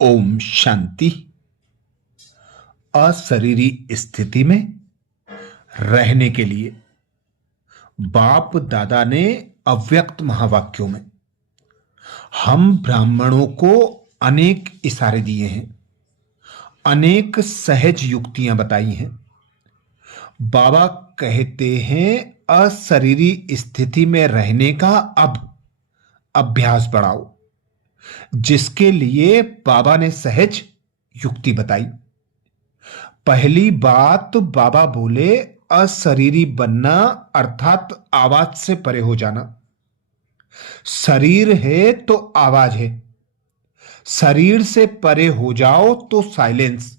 ओम शांति। अशरीरी स्थिति में रहने के लिए बाप दादा ने अव्यक्त महावाक्यों में हम ब्राह्मणों को अनेक इशारे दिए हैं, अनेक सहज युक्तियां बताई हैं। बाबा कहते हैं अशरीरी स्थिति में रहने का अब अभ्यास बढ़ाओ, जिसके लिए बाबा ने सहज युक्ति बताई। पहली बात बाबा बोले अशरीरी बनना अर्थात आवाज से परे हो जाना। शरीर है तो आवाज है, शरीर से परे हो जाओ तो साइलेंस।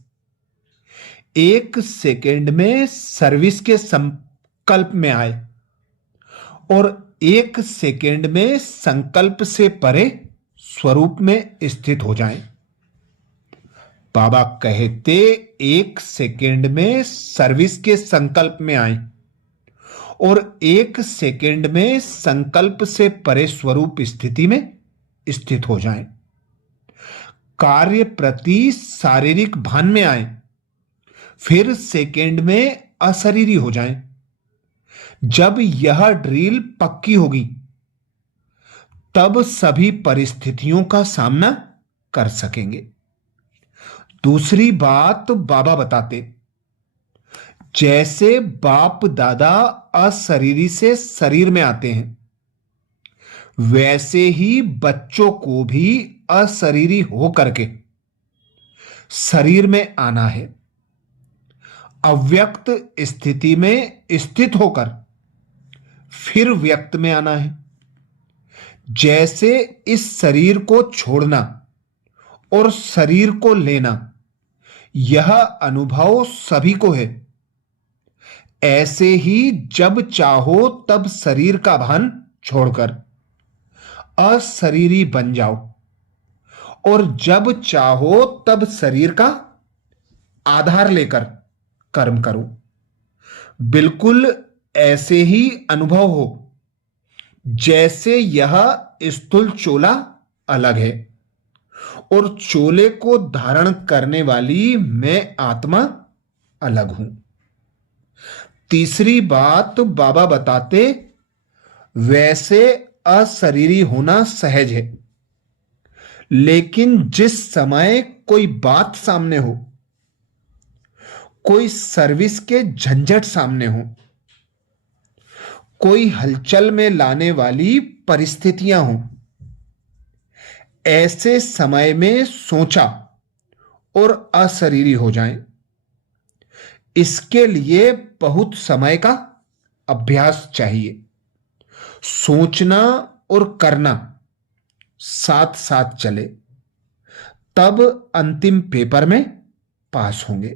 एक सेकेंड में सर्विस के संकल्प में आए और एक सेकेंड में संकल्प से परे स्वरूप में स्थित हो जाएं। बाबा कहते एक सेकेंड में सर्विस के संकल्प में आए और एक सेकेंड में संकल्प से परे स्वरूप स्थिति में स्थित हो जाएं। कार्य प्रति शारीरिक भान में आए, फिर सेकेंड में अशरीरी हो जाएं। जब यह ड्रिल पक्की होगी तब सभी परिस्थितियों का सामना कर सकेंगे। दूसरी बात बाबा बताते, जैसे बाप दादा अशरीरी से शरीर में आते हैं, वैसे ही बच्चों को भी अशरीरी हो करके शरीर में आना है। अव्यक्त स्थिति में स्थित होकर फिर व्यक्त में आना है। जैसे इस शरीर को छोड़ना और शरीर को लेना, यह अनुभव सभी को है। ऐसे ही जब चाहो तब शरीर का भान छोड़कर अशरीरी बन जाओ और जब चाहो तब शरीर का आधार लेकर कर्म करो। बिल्कुल ऐसे ही अनुभव हो जैसे यह स्थूल चोला अलग है और चोले को धारण करने वाली मैं आत्मा अलग हूं। तीसरी बात बाबा बताते, वैसे अशरीरी होना सहज है, लेकिन जिस समय कोई बात सामने हो, कोई सर्विस के झंझट सामने हो, कोई हलचल में लाने वाली परिस्थितियां हों, ऐसे समय में सोचा और अशरीरी हो जाएं। इसके लिए बहुत समय का अभ्यास चाहिए। सोचना और करना साथ साथ चले, तब अंतिम पेपर में पास होंगे।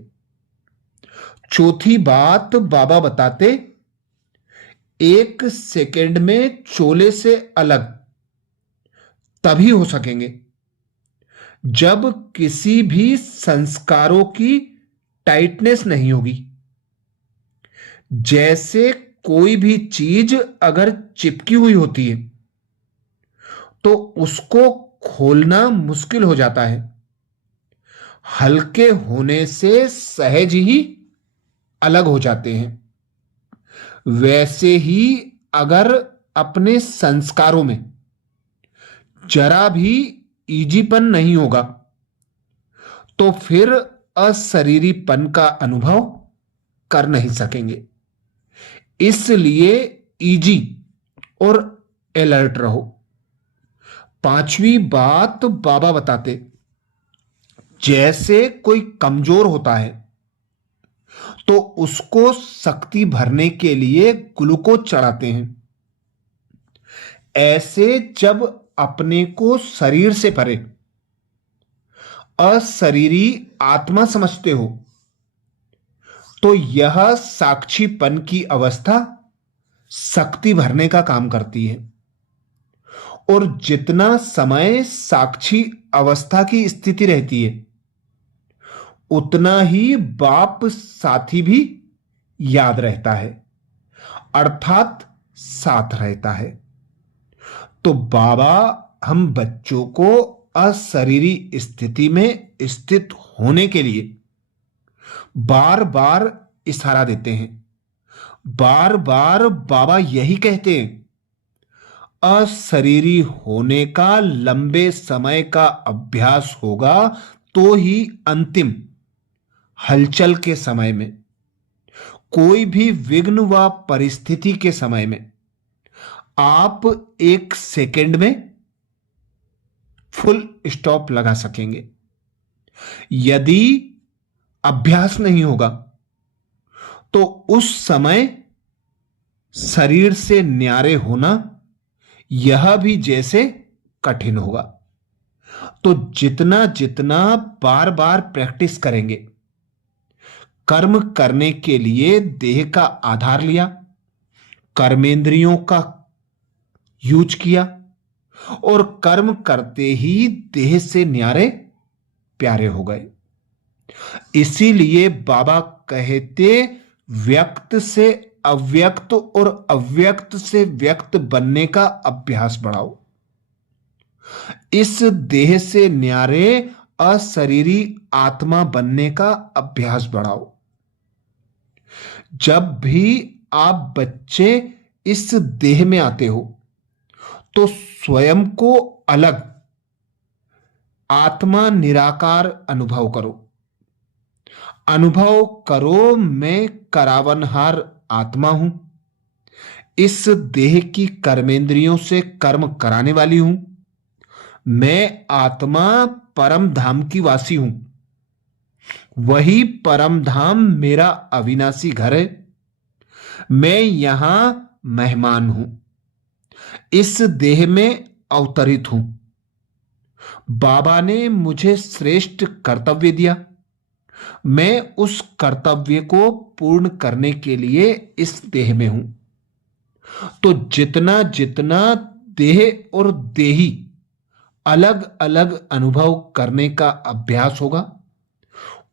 चौथी बात बाबा बताते, एक सेकेंड में चोले से अलग तभी हो सकेंगे जब किसी भी संस्कारों की टाइटनेस नहीं होगी। जैसे कोई भी चीज अगर चिपकी हुई होती है तो उसको खोलना मुश्किल हो जाता है। हल्के होने से सहज ही अलग हो जाते हैं। वैसे ही अगर अपने संस्कारों में जरा भी ईजीपन नहीं होगा तो फिर अशरीरीपन का अनुभव कर नहीं सकेंगे। इसलिए ईजी और अलर्ट रहो। पांचवी बात बाबा बताते, जैसे कोई कमजोर होता है तो उसको शक्ति भरने के लिए ग्लूकोज चढ़ाते हैं। ऐसे जब अपने को शरीर से परे अशरीरी आत्मा समझते हो तो यह साक्षीपन की अवस्था शक्ति भरने का काम करती है। और जितना समय साक्षी अवस्था की स्थिति रहती है, उतना ही बाप साथी भी याद रहता है, अर्थात साथ रहता है। तो बाबा हम बच्चों को अशरीरी स्थिति में स्थित होने के लिए बार बार इशारा देते हैं। बार बार बाबा यही कहते हैं, अशरीरी होने का लंबे समय का अभ्यास होगा तो ही अंतिम हलचल के समय में, कोई भी विघ्न व परिस्थिति के समय में आप 1 सेकंड में फुल स्टॉप लगा सकेंगे। यदि अभ्यास नहीं होगा तो उस समय शरीर से न्यारे होना यह भी जैसे कठिन होगा। तो जितना जितना बार बार प्रैक्टिस करेंगे, कर्म करने के लिए देह का आधार लिया, कर्मेंद्रियों का यूज किया और कर्म करते ही देह से न्यारे प्यारे हो गए। इसीलिए बाबा कहते, व्यक्त से अव्यक्त और अव्यक्त से व्यक्त बनने का अभ्यास बढ़ाओ। इस देह से न्यारे अशरीरी आत्मा बनने का अभ्यास बढ़ाओ। जब भी आप बच्चे इस देह में आते हो तो स्वयं को अलग आत्मा निराकार अनुभव करो। अनुभव करो, मैं करावनहार आत्मा हूं, इस देह की कर्मेंद्रियों से कर्म कराने वाली हूं। मैं आत्मा परम धाम की वासी हूं, वही परम धाम मेरा अविनाशी घर है। मैं यहां मेहमान हूं, इस देह में अवतरित हूं। बाबा ने मुझे श्रेष्ठ कर्तव्य दिया, मैं उस कर्तव्य को पूर्ण करने के लिए इस देह में हूं। तो जितना जितना देह और देही अलग अलग अनुभव करने का अभ्यास होगा,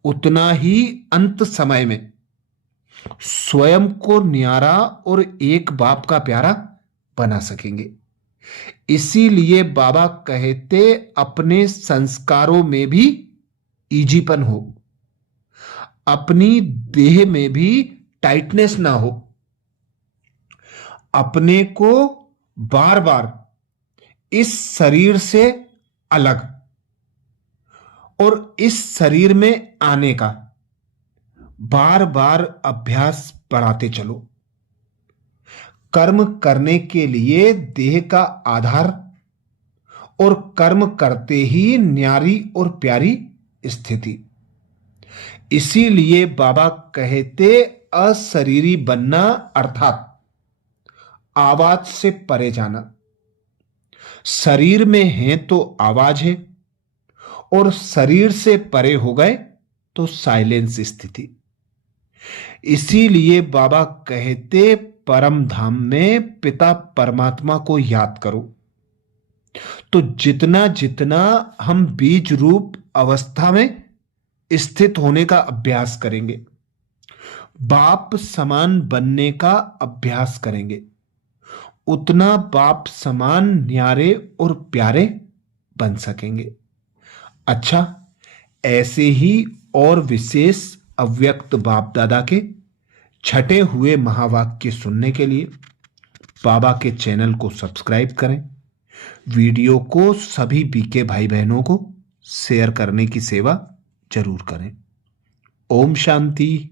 उतना ही अंत समय में स्वयं को न्यारा और एक बाप का प्यारा बना सकेंगे। इसीलिए बाबा कहते, अपने संस्कारों में भी ईजीपन हो, अपनी देह में भी टाइटनेस ना हो। अपने को बार बार इस शरीर से अलग और इस शरीर में आने का बार बार अभ्यास बढ़ाते चलो। कर्म करने के लिए देह का आधार और कर्म करते ही न्यारी और प्यारी स्थिति। इसीलिए बाबा कहते, अशरीरी बनना अर्थात आवाज से परे जाना। शरीर में है तो आवाज है और शरीर से परे हो गए तो साइलेंस स्थिति। इसीलिए बाबा कहते, परम धाम में पिता परमात्मा को याद करो। तो जितना जितना हम बीज रूप अवस्था में स्थित होने का अभ्यास करेंगे, बाप समान बनने का अभ्यास करेंगे, उतना बाप समान न्यारे और प्यारे बन सकेंगे। अच्छा, ऐसे ही और विशेष अव्यक्त बाप दादा के छटे हुए महावाक्य सुनने के लिए बाबा के चैनल को सब्सक्राइब करें। वीडियो को सभी बीके भाई बहनों को शेयर करने की सेवा जरूर करें। ओम शांति।